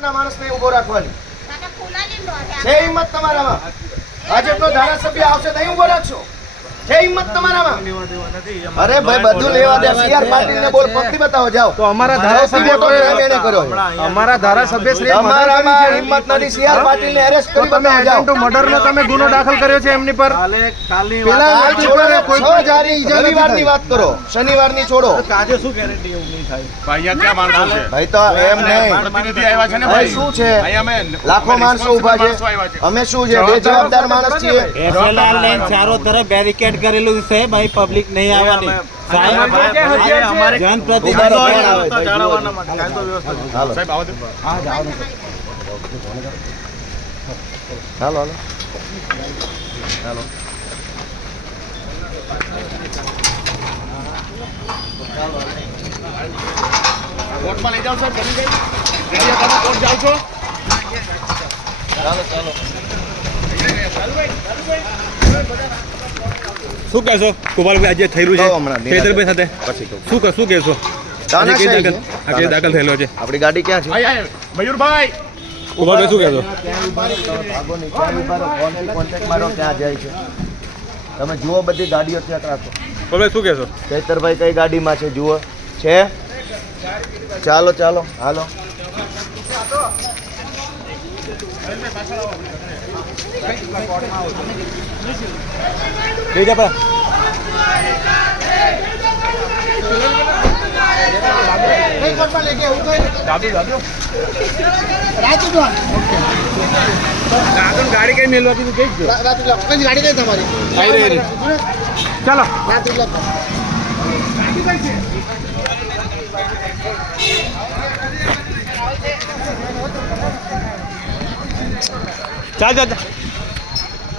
ના માણસને ઊભો રાખવાની. છે હિંમત તમારામાં. ભાજપનો ધારાસભ્ય આવશે નહીં ઊભો રાખશો. છે હિંમત તમારામાં. અરે ભાઈ બધું લેવા દે. સીઆર પાટીલ ને બોલ પંક્તિ બતાવો જાઓ. તો અમારા ધારાસભ્ય મોટો એને કર્યો. અમારા ધારાસભ્ય શ્રી અમારામાં હિંમત નથી. સીઆર પાટીલ ને એરેસ્ટ કરી તમે જાઓ. એજન્ટ મર્ડર નો તમે ગુનો દાખલ કર્યો છે એમની પર? પેલા છોડો કોઈ પણ જારી નથી રવિવારની વાત કરો. શનિવારની છોડો આજે શું ગેરંટી એવું નહીં થાય? ભાઈ અહીંયા ક્યાં માણસો છે? ભાઈ તો એમ નહીં. પ્રતિનિધિ આવ્યા છે ને ભાઈ શું છે? અહીંયા અમે લાખો માણસો ઊભા છે. અમે શું છે? બે જવાબદાર માણસ છીએ. ચારો તરફ બેરિકેડ કરેલું છે ભાઈ પબ્લિક નહીં આવવાની સાહેબ જનપ્રતિનિધિ ભાઈ. હાલો. હાલો. હાલો કોર્ટમાં લઈ જાઓ સર કરી દઈ રેડી તમે કોર્ટ જાઓ છો. શું કહેશો? ગોપાલભાઈ આજે થયેલું છે. ખેતરભાઈ સાથે. પછી શું કહો- શું કહેશો? આજે દાખલ થયેલો છે. આપણી ગાડી ક્યાં છે? મયુરભાઈ! ગોપાલભાઈ શું કહેશો? કોન્ટેક્ટ મારો ક્યાં જાય છે. તમે જુઓ બધી ગાડીઓ ત્યાં રાખો. ગોપાલભાઈ શું કહેશો? ચૈતરભાઈ કઈ ગાડીમાં છે? જુઓ. છે? ચાલો ચાલો હાલો. લઈ જા પા. આગળ ગાડી કઈ મેલવાતી તું કઈ રહી. ચાલો ચાલ ચાલ ચાલ